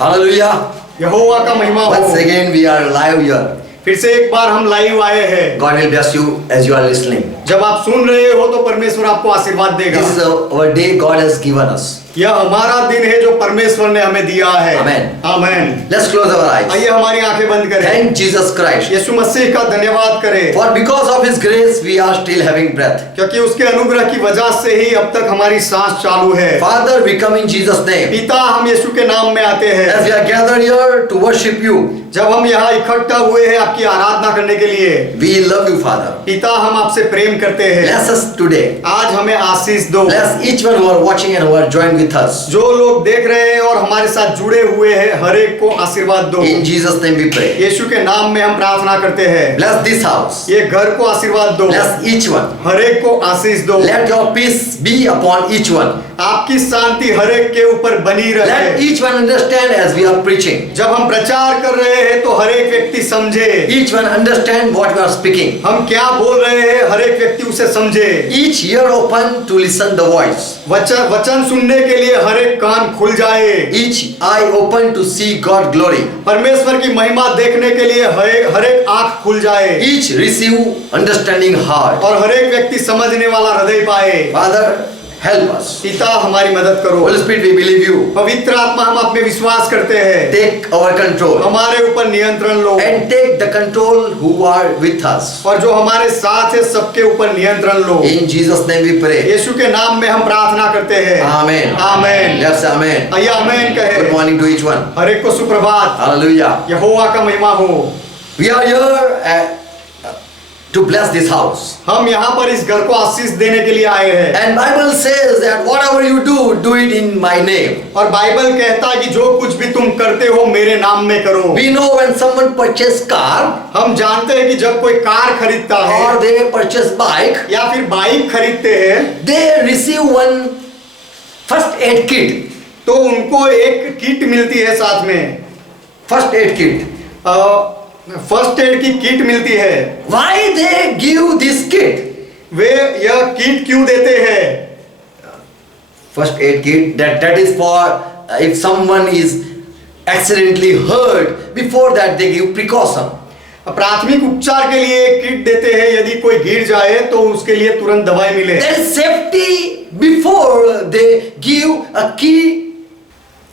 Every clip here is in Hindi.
Hallelujah. यहोवा का महिमा Once हो। again we are live here. फिर से एक बार हम लाइव आए हैं। God will bless you as you are listening. जब आप सुन रहे हो तो परमेश्वर आपको आशीर्वाद देगा। This is our day God has given us. यह हमारा दिन है जो परमेश्वर ने हमें दिया है। Amen. Amen. Let's close our eyes. आइए हमारी आंखें बंद करें। Thank Jesus Christ. यीशु मसीह का धन्यवाद करें। For because of His grace we are still having breath. क्योंकि उसके अनुग्रह की वजह से ही अब तक हमारी सांस चालू है। Father, we come in Jesus' name. पिता, हम यीशु के नाम में आते हैं। As we are gathered here to worship you, जब हम यहाँ इकट्ठा हुए हैं आपकी आराधना करने के लिए, we love you, Father. पिता, हम आपसे प्रेम करते हैं। Bless us today. आज हमें आशीष दो। Bless each one who are watching and who are joined with us. जो लोग देख रहे हैं और हमारे साथ जुड़े हुए हैं, हर एक को आशीर्वाद दो। In Jesus' name we pray. यीशु के नाम में हम प्रार्थना करते हैं। Bless this house. ये घर को आशीर्वाद दो। Bless each one. हर एक को आशीष दो। Let your peace be upon each one. आपकी शांति हर एक के ऊपर बनी रहे। Let each one understand as we are preaching. जब हम प्रचार कर रहे हैं तो हर एक व्यक्ति समझे। Each one understand what we are speaking. हम क्या बोल रहे हैं, हर एक व्यक्ति उसे समझे। Each ear open to listen the voice. वचन सुनने के लिए हर एक कान खुल जाए। Each eye open to see God glory. परमेश्वर की महिमा देखने के लिए हर एक आंख खुल जाए। Each receive understanding heart. और हर एक व्यक्ति समझने वाला हृदय पाए। Father, help us. पिता, हमारी मदद करो। Holy Spirit, we believe you. पवित्र आत्मा, हम आप में विश्वास करते हैं। Take our control. हमारे ऊपर नियंत्रण लो। And take the control who are with us. और जो हमारे साथ है सबके ऊपर नियंत्रण लो। In Jesus' name we pray. यीशु के नाम में हम प्रार्थना करते हैं। Amen. Amen. Let's say amen. आइए आमेन कहे। Good morning to each one. हर एक को सुप्रभात। Hallelujah. यहोवा का महिमा हो। We are here to bless this house. हम यहाँ पर इस घर को आशीष देने के लिए आए हैं। And Bible says that whatever you do, do it in my name. और बाइबल कहता है कि जो कुछ भी तुम करते हो मेरे नाम में करो। We know when someone purchase car हम जानते हैं कि जब कोई कार खरीदता है or they purchase bike, या फिर बाइक खरीदते हैं they receive one first aid kit. तो उनको एक किट मिलती है साथ में। First aid kit. First aid की किट मिलती है। Why they give this kit? वे यह किट क्यों देते हैं? First aid kit that is for if someone is accidentally hurt, before that they give precaution. प्राथमिक उपचार के लिए एक किट देते हैं, यदि कोई गिर जाए तो उसके लिए तुरंत दवाई मिले। There is safety before they give a key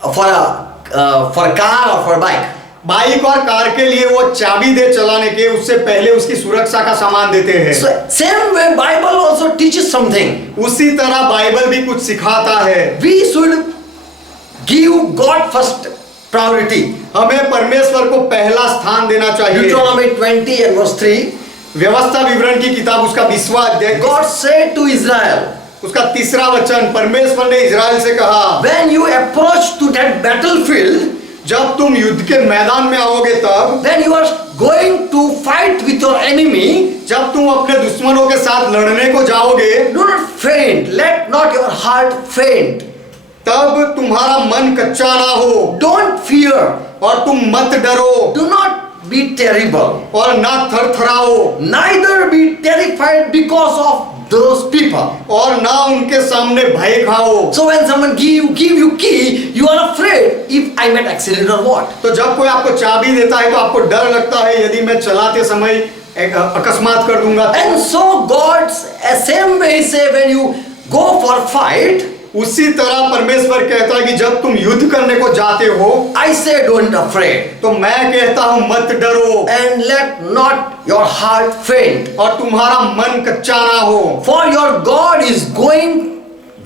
for a car or for a bike. Bike और कार के लिए वो चाबी दे चलाने के, उससे पहले उसकी सुरक्षा का सामान देते हैं। So same way Bible also teaches something. उसी तरह बाइबल भी कुछ सिखाता है। We should give God first priority. हमें परमेश्वर को पहला स्थान देना चाहिए। Deuteronomy 20 and verse 3. व्यवस्था विवरण की किताब उसका 20वां अध्याय। God said to Israel, उसका 3रा वचन, परमेश्वर ने इजराइल से कहा, when you approach to that battlefield, जब तुम युद्ध के मैदान में आओगे तब, when you are going to fight with your enemy, जब तुम अपने दुश्मनों के साथ लड़ने को जाओगे, do not faint. Let not your heart faint. तब तुम्हारा मन कच्चा ना हो। Don't fear. और तुम मत डरो। Do not be terrible. और ना थरथराओ। Neither be terrified because of those people. और ना उनके सामने भय खाओ। So when someone give you key, you are afraid if I met accident or what. तो जब कोई आपको चाबी देता है तो आपको डर लगता है, यदि मैं चलाते समय एक अकस्मात कर दूंगा। And so God's same way say when you go for fight, उसी तरह परमेश्वर कहता है कि जब तुम युद्ध करने को जाते हो, I say don't afraid. तो मैं कहता हूं मत डरो। And let not your heart faint. और तुम्हारा मन कच्चा ना हो। For your God is going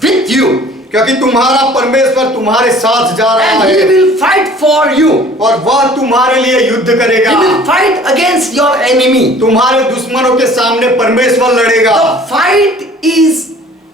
with you. क्योंकि तुम्हारा परमेश्वर तुम्हारे साथ जा रहा And है। He will fight for you. और वह तुम्हारे लिए युद्ध करेगा। He will fight against your enemy. तुम्हारे दुश्मनों के सामने परमेश्वर लड़ेगा। The fight is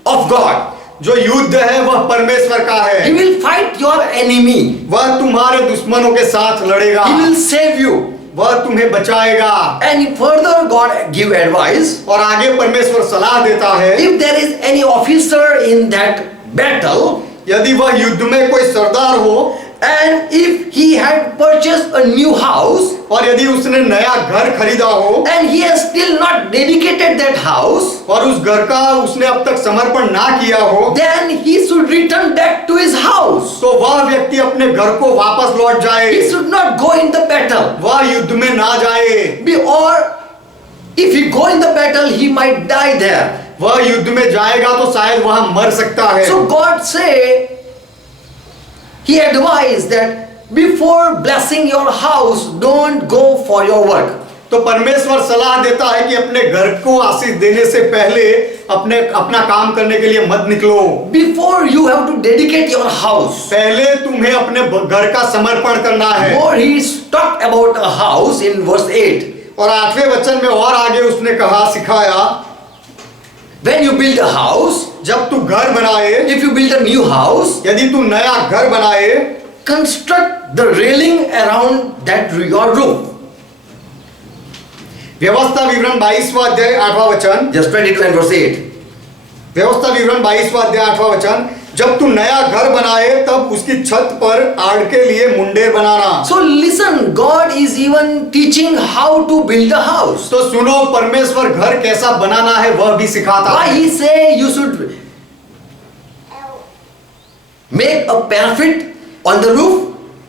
of God. जो युद्ध है वह परमेश्वर का है। He will fight your enemy. वह तुम्हारे दुश्मनों के साथ लड़ेगा। He will save you. वह तुम्हें बचाएगा। And further God give advice. और आगे परमेश्वर सलाह देता है, If there is any officer in that battle, यदि वह युद्ध में कोई सरदार हो, And if he had purchased a new house और यदि उसने नया घर खरीदा हो and he has still not dedicated that house, और उस घर का उसने अब तक समर्पण ना किया हो, then he should return back to his house. तो वह व्यक्ति अपने घर को वापस लौट जाए, He should not go in the battle. वह युद्ध में ना जाए, Or if he go in the battle, he might die there. वह युद्ध में जाएगा तो शायद वह मर सकता है। So God say, He advised that before blessing your house, don't go for your work. तो परमेश्वर सलाह देता है कि अपने घर को आशीष देने से पहले अपना काम करने के लिए मत निकलो। Before you have to dedicate your house. पहले तुम्हें अपने घर का समर्पण करना है। More he talked about a house in verse 8. और 8वें वचन में और आगे उसने कहा, सिखाया, When you build a house, जब तू घर बनाए, if you build a new house, यदि तू नया घर बनाए, construct the railing around that your roof. व्यवस्था विवरण 22वां अध्याय 8वां वचन, Just 22 and verse 8. व्यवस्था विवरण 22वां अध्याय 8वां वचन, जब तू नया घर बनाए तब उसकी छत पर आड़ के लिए मुंडेर बनाना। So listen, God is even teaching how to build a house. तो सुनो, परमेश्वर घर कैसा बनाना है वह भी सिखाता Why है। he say you should make a parapet on the roof?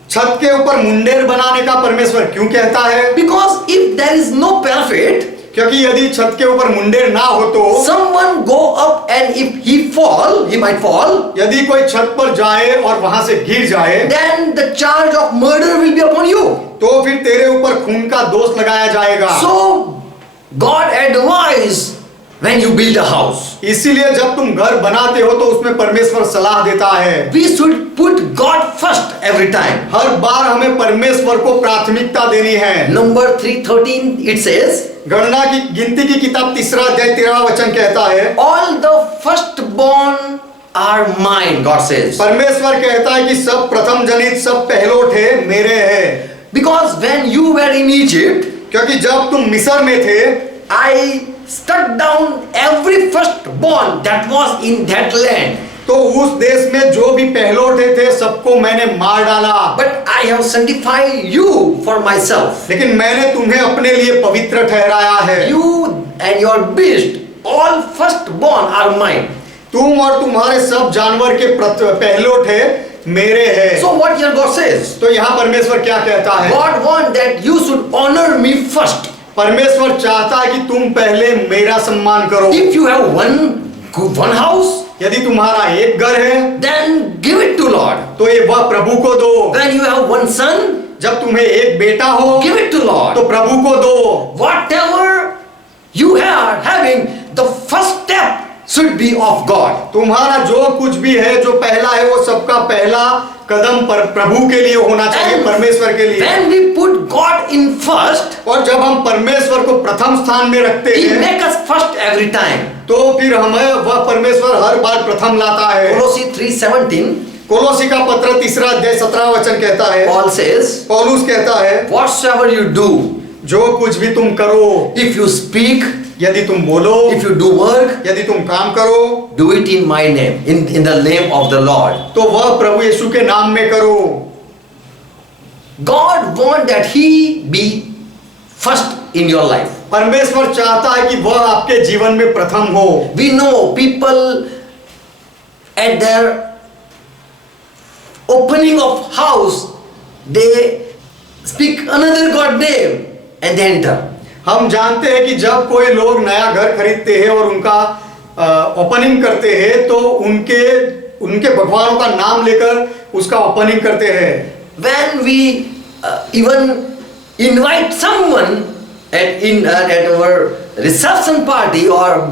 छत के ऊपर मुंडेर बनाने का परमेश्वर क्यों कहता है? Because if there is no parapet, क्योंकि यदि छत के ऊपर मुंडेर ना हो तो someone go up and if he fall, he might fall, यदि कोई छत पर जाए और वहां से गिर जाए, then the charge of murder will be upon you. तो फिर तेरे ऊपर खून का दोष लगाया जाएगा। So God advised when you build a house, इसीलिए जब तुम घर बनाते हो तो उसमें परमेश्वर सलाह देता है, we should put God first every time. हर बार हमें परमेश्वर को प्राथमिकता देनी है। Number 3:13 it says, गणना की गिनती की किताब 3 अध्याय 13वां वचन कहता है, all the firstborn are mine, God says. परमेश्वर कहता है कि सब प्रथम जनित, सब पहलोठे मेरे हैं। Because when you were in Egypt, क्योंकि जब तुम मिस्र में थे, I struck down every firstborn that was in that land. तो उस देश में जो भी पहलोठे थे सबको मैंने मार डाला। But I have sanctified you for myself. लेकिन मैंने तुम्हें अपने लिए पवित्र ठहराया है। You and your beast, all firstborn are mine. तुम और तुम्हारे सब जानवर के पहलोठे मेरे हैं। So what your God says? तो यहाँ परमेश्वर क्या कहता है? God want that you should honor me first. परमेश्वर चाहता है कि तुम पहले मेरा सम्मान करो। If you have one house, यदि तुम्हारा एक घर है, then give it to Lord. तो ये वह प्रभु को दो। When you have one son, जब तुम्हें एक बेटा हो, give it to Lord. तो प्रभु को दो। Whatever you are having, the first step should be of God. तुम्हारा जो कुछ भी है, जो पहला है, वो सबका पहला कदम पर प्रभु के लिए होना चाहिए, And परमेश्वर के लिए। when we put God in first, और जब हम परमेश्वर को प्रथम स्थान में रखते He हैं, make us first every time. तो फिर हमें वह परमेश्वर हर बार प्रथम लाता है। Colossians 3:17, कोलोसी का पत्र 3 अध्याय 17 वचन कहता है, Paul says, पौलुस कहता है, whatsoever you do, जो कुछ भी तुम करो, if you speak, यदि तुम बोलो, if you do work, यदि तुम काम करो, do it in my name, in the name of the Lord. तो वह प्रभु यीशु के नाम में करो। God want that He be first in your life. परमेश्वर चाहता है कि वह आपके जीवन में प्रथम हो। We know people at their opening of house, they speak another God name and they enter. हम जानते हैं कि जब कोई लोग नया घर खरीदते हैं और उनका ओपनिंग करते हैं तो उनके भगवानों का नाम लेकर उसका ओपनिंग करते हैं। When we even invite someone at our reception party or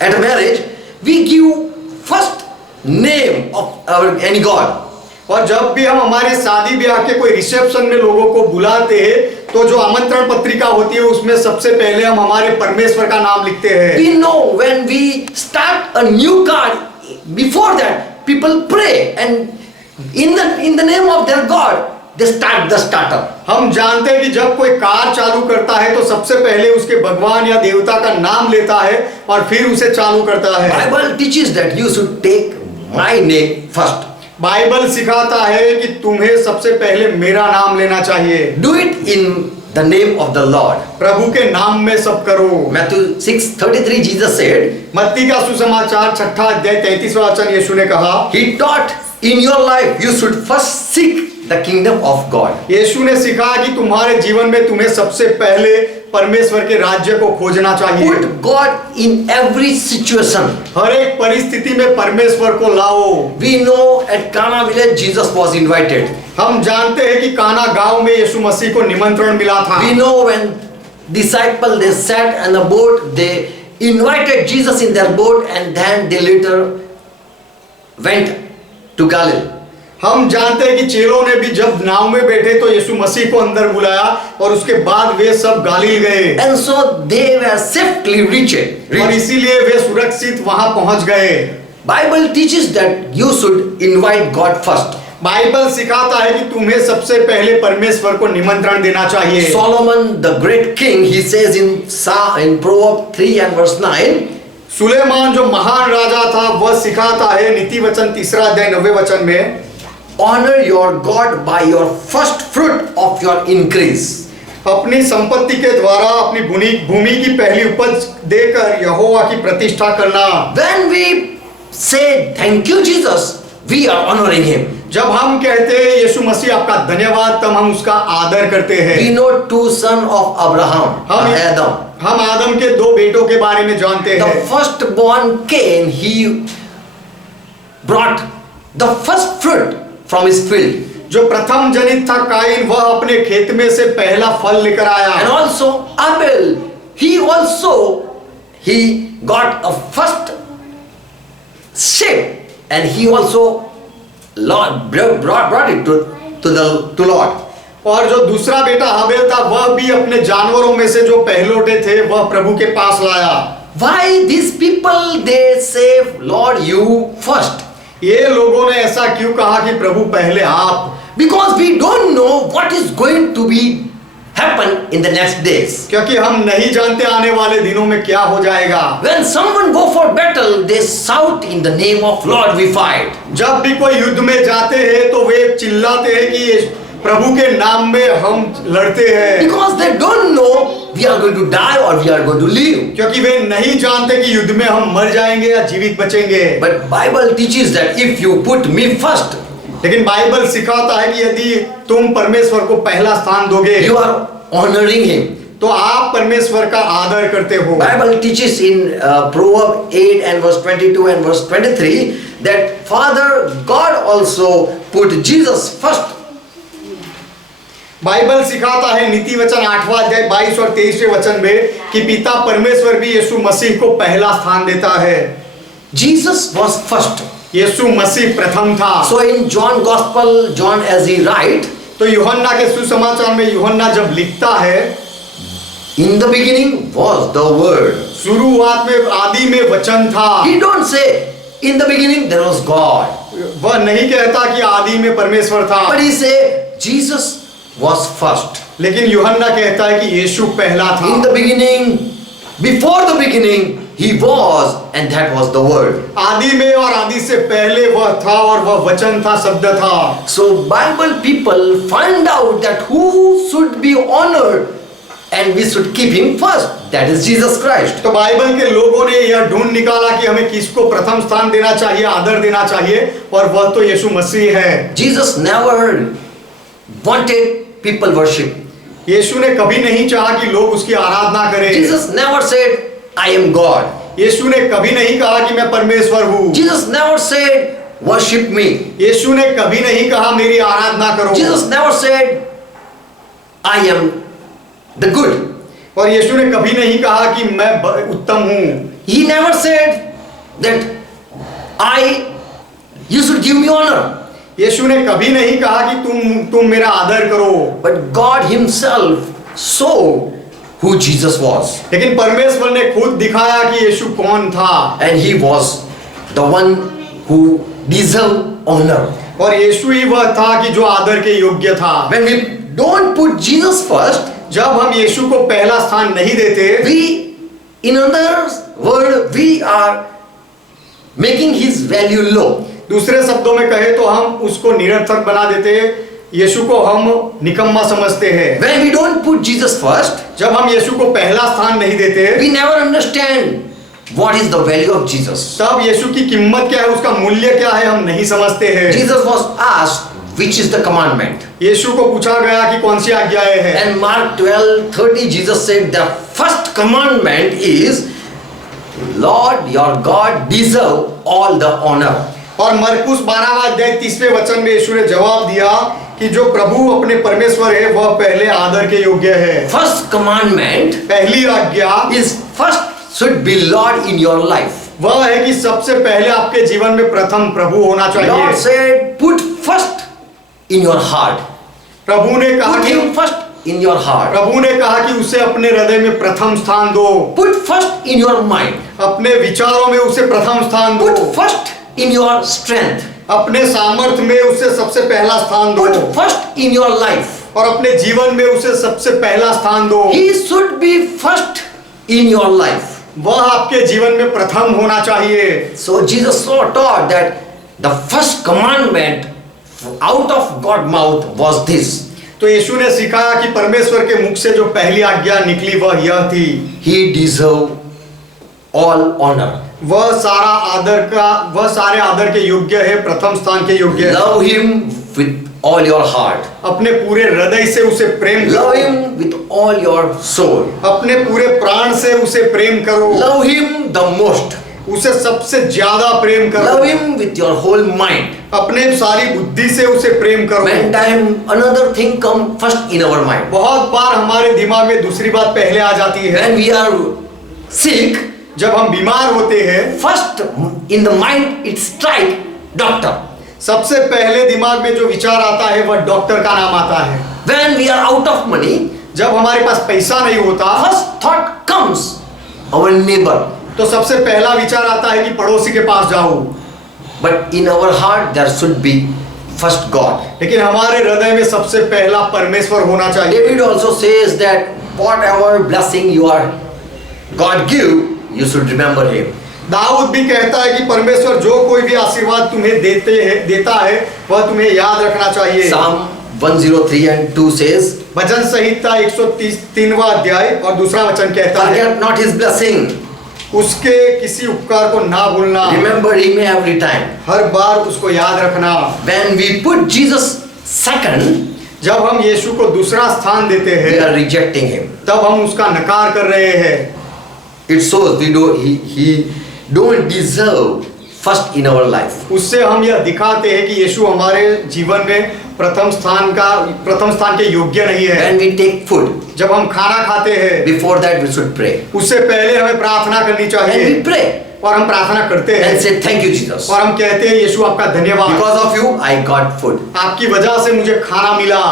at a marriage, we give first name of our any God. और जब भी हम हमारे शादी ब्याह के कोई रिसेप्शन में लोगों को बुलाते हैं तो जो आमंत्रण पत्रिका होती है उसमें सबसे पहले हम हमारे परमेश्वर का नाम लिखते हैं। We know when we start a new car, before that people pray and in the name of their God they start the startup. हम जानते हैं कि जब कोई कार चालू करता है तो सबसे पहले उसके भगवान या देवता का नाम लेता है और फिर उसे चालू करता है। Bible teaches that you should take my name first. Bible सिखाता है कि तुम्हें सबसे पहले मेरा नाम लेना चाहिए। Do it in the name of the Lord. प्रभु के नाम में सब करो। Matthew 6:33 Jesus said, मत्ती का सुसमाचार 6 अध्याय 33वां वचन यीशु ने कहा, He taught in your life you should first seek the kingdom of God. यीशु ने सिखाया कि तुम्हारे जीवन में तुम्हें सबसे पहले परमेश्वर के राज्य को खोजना चाहिए। Put God in every situation. हर एक परिस्थिति में परमेश्वर को लाओ। We know at Cana village Jesus was invited. हम जानते हैं कि काना गांव में यीशु मसीह को निमंत्रण मिला था। We know when disciples they sat on the boat, they invited Jesus in their boat and then they later went to Galilee. हम जानते हैं कि चेलों ने भी जब नाव में बैठे तो यीशु मसीह को अंदर बुलाया और उसके बाद वे सब गालील गए। And so they were safely reached. और इसीलिए वे सुरक्षित वहां पहुंच गए। Bible teaches that you should invite God first. Bible सिखाता है कि तुम्हें सबसे पहले परमेश्वर को निमंत्रण देना चाहिए। Solomon, the great king, he says in Proverbs 3 and verse 9, Suleman जो महान राजा था वह सिखाता है नीति वचन 3 अध्याय 9वें वचन में, honor your God by your first fruit of your increase. अपनी संपत्ति के द्वारा अपनी भूमि की पहली उपज देकर यहोवा की प्रतिष्ठा करना। When we say thank you Jesus, we are honoring him. जब हम कहते हैं यीशु मसीह आपका धन्यवाद, तब हम उसका आदर करते हैं। We know two sons of Abraham, Adam. हम आदम के 2 बेटों के बारे में जानते The हैं। firstborn Cain, he brought the first fruit from his field. जो प्रथम जनित था काइन, वह अपने खेत में से पहला फल लेकर आया। And also Abel, he got a first sheep and he also brought it to Lord. और जो दूसरा बेटा हाबेल था वह भी अपने जानवरों में से जो पहलोटे थे वह प्रभु के पास लाया। Why these people they say Lord you first? ये लोगों ने ऐसा क्यों कहा कि प्रभु पहले आप? Because we don't know what is going to be happen in the next days. क्योंकि हम नहीं जानते आने वाले दिनों में क्या हो जाएगा। When someone go for battle, they shout in the name of Lord we fight. जब भी कोई युद्ध में जाते हैं तो वे चिल्लाते हैं कि प्रभु के नाम में हम लड़ते हैं। Because they don't know we are going to die or we are going to live. क्योंकि वे नहीं जानते कि युद्ध में हम मर जाएंगे या जीवित बचेंगे। But Bible teaches that if you put me first, लेकिन बाइबल सिखाता है कि यदि तुम परमेश्वर को पहला स्थान दोगे, you are honoring him. तो आप परमेश्वर का आदर करते हो। Bible teaches in Proverbs 8 and verse 22 and verse 23 that Father God also put Jesus first. Bible सिखाता है नीति वचन 8वां अध्याय 22 और 23वें वचन में कि पिता परमेश्वर भी यीशु मसीह को पहला स्थान देता है। Jesus was first. यीशु मसीह प्रथम था। So in John Gospel, John as he write, तो यूहन्ना के सुसमाचार में यूहन्ना जब लिखता है, in the beginning was the word. शुरुआत में आदि में वचन था। He don't say in the beginning there was God. वह नहीं कहता कि आदि में परमेश्वर था, But he say Jesus was first. लेकिन यूहन्ना कहता है कि यीशु पहला था। In the beginning, before the beginning, he was, and that was the word. आदि में और आदि से पहले वह था और वह वचन था, शब्द था। So Bible people find out that who should be honored and we should keep him first. That is Jesus Christ. तो बाइबल के लोगों ने यह ढूंढ निकाला कि हमें किसको प्रथम स्थान देना चाहिए, आदर देना चाहिए, और वह तो यीशु मसीह है। Jesus never wanted people worship. यीशु ने कभी नहीं चाहा कि लोग उसकी आराधना करें। Jesus never said, I am God. यीशु ने कभी नहीं कहा कि मैं परमेश्वर हूँ। Jesus never said, worship me. यीशु ने कभी नहीं कहा मेरी आराधना करो। Jesus never said, I am the good. और यीशु ने कभी नहीं कहा कि मैं उत्तम हूँ। He never said that you should give me honor. यीशु ने कभी नहीं कहा कि तुम मेरा आदर करो। But God himself showed who Jesus was. लेकिन परमेश्वर ने खुद दिखाया कि यीशु कौन था। And he was the one who deserved honor. और यीशु ही वह था कि जो आदर के योग्य था। When we don't put Jesus first, जब हम यीशु को पहला स्थान नहीं देते, in other words, we are making his value low. दूसरे शब्दों में कहे तो हम उसको निरर्थक बना देते हैं, यीशु को हम निकम्मा समझते हैं। When we don't put Jesus first, जब हम यीशु को पहला स्थान नहीं देते, we never understand what is the value of Jesus. तब यीशु की कीमत क्या है, उसका मूल्य क्या है, हम नहीं समझते हैं। Jesus was asked, which is the commandment? यीशु को पूछा गया कि कौन सी आज्ञाएं हैं। And Mark 12:30, Jesus said the first commandment is, Lord your God deserve all the honor. और मरकुस 12वां अध्याय 30वें वचन में यीशु ने जवाब दिया कि जो प्रभु अपने परमेश्वर है वह पहले आदर के योग्य है। First commandment पहली आज्ञा is first should be Lord in your life. वह है कि सबसे पहले आपके जीवन में प्रथम प्रभु होना Lord चाहिए। said, put first in your heart. प्रभु ने कहा Put कि him first in your heart. प्रभु ने कहा कि उसे अपने हृदय में प्रथम स्थान दो, Put first in your mind. अपने विचारों में उसे प्रथम स्थान दो, Put first in your strength. अपने सामर्थ्य में उसे सबसे पहला स्थान दो, Put first in your life. और अपने जीवन में उसे सबसे पहला स्थान दो। He should be first in your life. वह आपके जीवन में प्रथम होना चाहिए। So Jesus so taught that the first commandment out of God's mouth was this. तो यीशु ने सिखाया कि परमेश्वर के मुख से जो पहली आज्ञा निकली वह यह थी, He deserve all honor. वह सारे आदर के योग्य है, प्रथम स्थान के योग्य है। Love him with all your heart. अपने पूरे हृदय से उसे प्रेम Love करो, him with all your soul. अपने पूरे प्राण से उसे प्रेम करो, Love him the most. उसे सबसे ज्यादा प्रेम करो, Love him with your whole mind. अपने सारी बुद्धि से उसे प्रेम करो। Many time another thing come first in our mind. बहुत बार हमारे दिमाग में दूसरी बात पहले आ जाती है। When we are sick, जब हम बीमार होते हैं, first in the mind it strike doctor. सबसे पहले दिमाग में जो विचार आता है वह डॉक्टर का नाम आता है। When we are out of money, जब हमारे पास पैसा नहीं होता, first thought comes our neighbor. तो सबसे पहला विचार आता है कि पड़ोसी के पास जाओ। But in our heart there should be first God. लेकिन हमारे हृदय में सबसे पहला परमेश्वर होना चाहिए। David also says that whatever blessing you are God give, you should remember him. Dawood भी कहता है कि परमेश्वर जो कोई भी आशीर्वाद तुम्हें देता है वह तुम्हें याद रखना चाहिए। Psalm 103 and 2 says, भजन संहिता 133वां अध्याय और दूसरा वचन कहता है, forget not his blessing. उसके किसी उपकार को ना भूलना, Remember him every time. हर बार उसको याद रखना। When we put Jesus second, जब हम यीशु को दूसरा स्थान देते we हैं, are rejecting him. तब हम उसका नकार कर रहे हैं। It shows he don't deserve first in our life. उससे हम यह दिखाते हैं कि यीशु हमारे जीवन में प्रथम स्थान के योग्य नहीं है। When we take food, जब हम खाना खाते हैं, before that we should pray. उससे पहले हमें प्रार्थना करनी And चाहिए we pray और हम प्रार्थना करते हैं and say thank you Jesus. और हम कहते हैं यीशु आपका धन्यवाद, Because of you I got food. आपकी वजह से मुझे खाना मिला।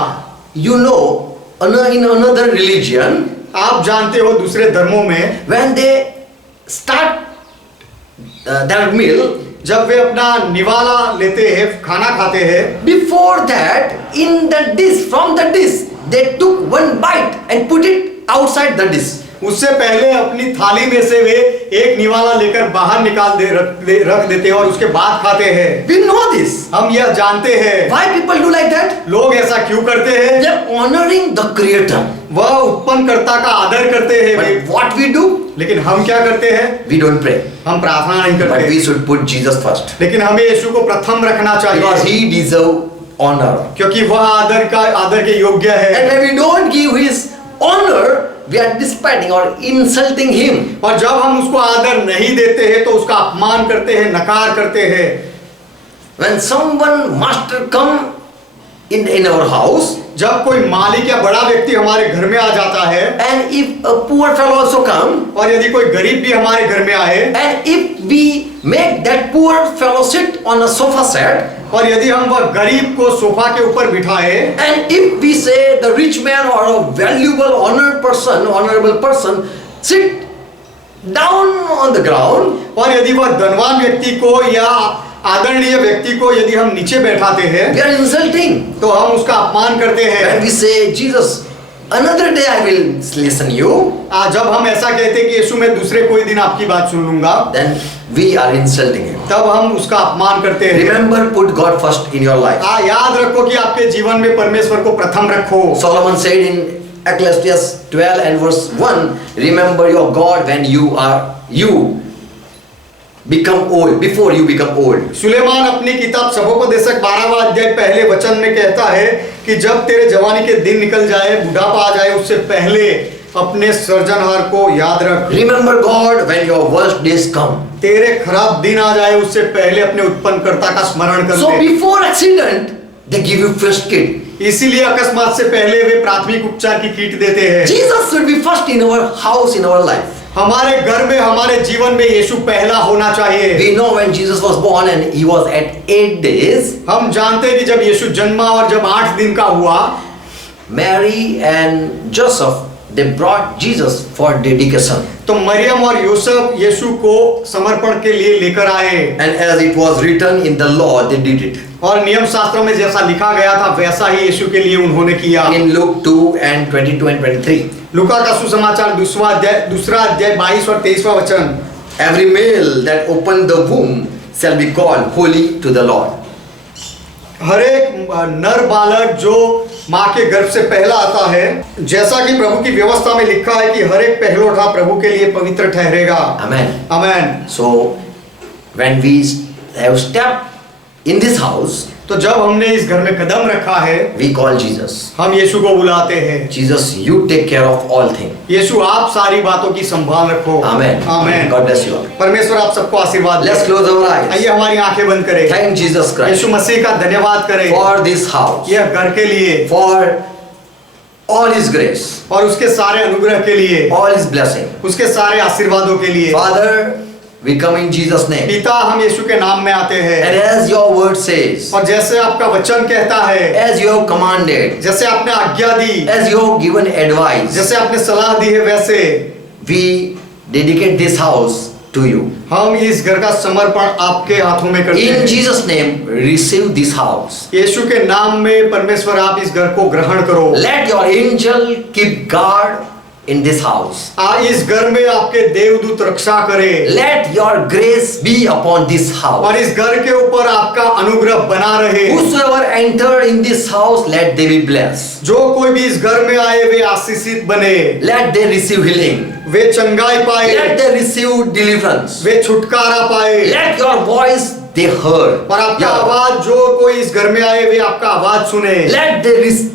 You know, in another religion, आप जानते हो दूसरे धर्मों में when they start their meal, जब वे अपना निवाला लेते हैं, खाना खाते हैं, before that in the dish, from the dish they took one bite and put it outside the dish. उससे पहले अपनी थाली में से वे एक निवाला लेकर बाहर रख देते हैं और उसके बाद खाते हैं। We know this. हम यह जानते हैं। Why people do like that? लोग ऐसा क्यों करते हैं? They are honoring the Creator. वह उत्पन्नकर्ता का आदर करते हैं। But what we do? लेकिन हम क्या करते हैं? We don't pray. हम प्रार्थना नहीं But करते। we should put Jesus first. लेकिन हमें यीशु को प्रथम रखना Because चाहिए, he deserve honor. क्योंकि वह आदर के योग्य है। And when we don't give his honor, we are disparaging or insulting him. और जब हम उसको आदर नहीं देते हैं तो उसका अपमान करते हैं, नकार करते हैं। When someone master come in our house, जब कोई मालिक या बड़ा व्यक्ति हमारे घर में आ जाता है, and if a poor fellow also come, और यदि कोई गरीब भी हमारे घर में आए, and if we make that poor fellow sit on a sofa set, और यदि हम वह गरीब को सोफा के ऊपर बिठाए, and if we say the rich man or a valuable honorable person sit down on the ground, और यदि वह धनवान व्यक्ति को या आदरणीय व्यक्ति को यदि हम नीचे बैठाते हैं, we are insulting. तो हम उसका अपमान करते हैं। When we say Jesus, another day I will listen you, जब हम ऐसा कहते हैं कि यीशु मैं दूसरे कोई दिन आपकी बात सुन लूंगा, then we are insulting him. तब हम उसका अपमान करते हैं। Remember, put God first in your life. याद रखो कि आपके जीवन में परमेश्वर को प्रथम रखो। Solomon said in Ecclesiastes 12 and verse 1, remember your God when you become old, before you become old. Suleman अपनी किताब सबोपदेशक 12वां अध्याय पहले वचन में कहता है कि जब तेरे जवानी के दिन निकल जाए, बुढ़ापा आ जाए, उससे पहले अपने सृजनहार को याद रख। Remember God when your worst days come. तेरे खराब दिन आ जाए, उससे पहले अपने उत्पन्नकर्ता का स्मरण कर So ले। before accident, they give you first kit. इसीलिए अकस्मात से पहले वे प्राथमिक उपचार की किट देते हैं। Jesus should be first in our house, in our life. हमारे घर में, हमारे जीवन में यीशु पहला होना चाहिए। We know when Jesus was born and he was at 8 days, हम जानते हैं कि जब यीशु जन्मा और जब 8 दिन का हुआ, Mary and Joseph, they brought Jesus for dedication. तो मरियम और यूसुफ यीशु को समर्पण के लिए लेकर आए। And as it was written in the law, they did it. और नियम शास्त्रों में जैसा लिखा गया था वैसा ही यीशु के लिए उन्होंने किया। In Luke 2 and 22 and 23. लूका का सुसमाचार दूसरा अध्याय 22 और 23वां वचन। Every male that opened the womb shall be called holy to the Lord. हर एक नर बालक जो माँ के गर्भ से पहला आता है, जैसा कि प्रभु की व्यवस्था में लिखा है कि हर एक पहलोठा प्रभु के लिए पवित्र ठहरेगा। Amen. Amen. So when we have stepped in this house, तो जब हमने इस घर में कदम रखा है, we call Jesus. हम यीशु को बुलाते हैं। Jesus, you take care of all things. यीशु आप सारी बातों की संभाल रखो। Amen. Amen. God bless you all. परमेश्वर आप सबको आशीर्वाद दे। Let's close our eyes. आइए हमारी आंखें बंद करें। Thank Jesus Christ यीशु मसीह का धन्यवाद करें for this house, यह घर के लिए, for all His grace, और उसके सारे अनुग्रह के लिए, all His blessing. उसके सारे आशीर्वादों के लिए। Father, we come in Jesus' name. पिता, हम यीशु के नाम में आते हैं। And as your word says, और जैसे आपका वचन कहता है, as you have commanded, जैसे आपने आज्ञा दी, as you have given advice, जैसे आपने सलाह दी है, वैसे we dedicate this house to you. हम इस घर का समर्पण आपके हाथों में करते In हैं। Jesus' name, receive this house. यीशु के नाम में परमेश्वर आप इस घर को ग्रहण करो। Let your angel keep guard in this house. इस घर में आपके देवदूत रक्षा करे। Let your grace be upon this house. और इस घर के ऊपर आपका अनुग्रह बना रहे। Whosoever entered in this house, let they be blessed. जो कोई भी इस घर में आए वे आशीषित बने। Let they receive healing. वे चंगाई पाए। Let they receive deliverance. वे छुटकारा पाए। Let your voice they heard. और आपका Yeah. आवाज, जो कोई इस घर में आए वे आपका आवाज सुने। Let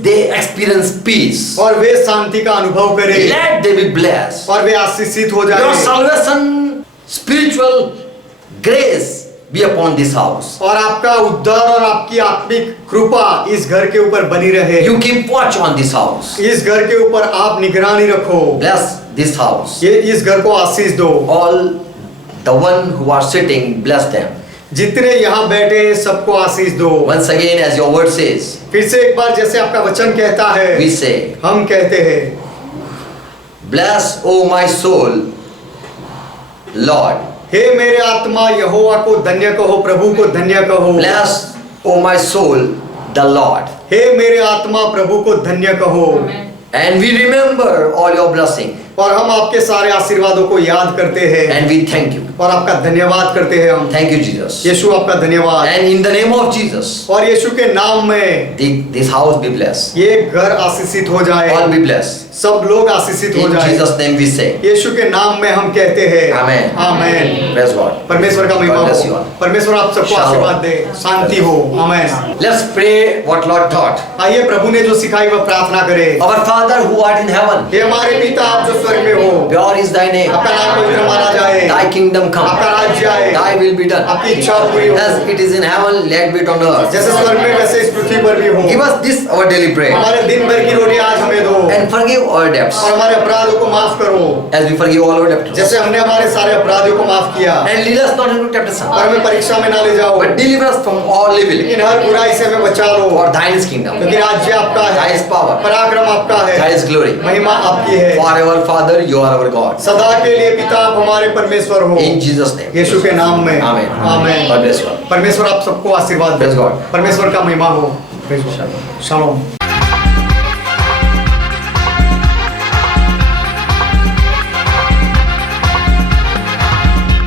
they experience peace. और वे शांति का अनुभव करें। Let they be blessed. और वे आशीषित हो Your जाए। salvation, spiritual grace be upon this house. और आपका उद्धार और आपकी आत्मिक कृपा इस घर के ऊपर बनी रहे। You keep watch on this house. इस घर के ऊपर आप निगरानी रखो। Bless this house. ये इस घर को आशीष दो। All the one who are sitting, bless them. जितने यहाँ बैठे हैं सबको आशीष दो। Once again, as your word says, फिर से एक बार जैसे आपका वचन कहता है, we say, हम कहते हैं, bless, O my soul, Lord. हे मेरे आत्मा यहोवा को धन्य कहो, प्रभु को धन्य कहो। Bless, O my soul, the Lord. हे मेरे आत्मा प्रभु को धन्य कहो। And we remember all your blessing. और हम आपके सारे आशीर्वादों को याद करते हैं। And we thank you. और आपका धन्यवाद करते हैं हम। Thank you, Jesus. यीशु आपका धन्यवाद। And in the name of Jesus, और यीशु के नाम में this house be blessed. ये घर आशीषित हो जाए। All be blessed. सब लोग आशीषित हो In जाए। Jesus' name we say. यीशु के नाम में हम कहते हैं Amen. आमेन। Praise God. परमेश्वर का महिमा God bless you हो। all. परमेश्वर आप सबको Shalom. आशीर्वाद दे, शांति हो। आमेन। Let's pray what Lord taught. आइए प्रभु ने जो सिखाई वह प्रार्थना करें। Our Father who art in heaven, हे हमारे पिता आप जो स्वर्ग में हो, pure is thy name. आपका नाम पवित्र माना जाए। Thy kingdom come. आपका राज्य आए। Thy will be done. आपकी इच्छा पूरी हो। As it is in heaven, let be done on earth. जैसे स्वर्ग में वैसे इस पृथ्वी पर भी हो। Give us this our daily bread. हमारे दिन भर की रोटी आज हमें दो। And forgive our debts, और हमारे अपराधों को माफ करो, as we forgive all our debtors. जैसे हमने हमारे सारे अपराधियों को माफ किया। And lead us not into temptation, और हमें परीक्षा में ना ले जाओ, but deliver us from all evil. लेकिन हर बुराई से हमें बचा लो। For thine is kingdom, क्योंकि राज्य आपका Thy है, is power, पराक्रम आपका है, Thy is glory. महिमा आपकी है। Forever, Father, you are our God. सदा के लिए पिता आप हमारे परमेश्वर हो। In Jesus' name. यीशु के नाम में Amen. Amen. God bless you all. परमेश्वर आप सबको आशीर्वाद दे। Praise God. परमेश्वर का महिमा हो। शालोम।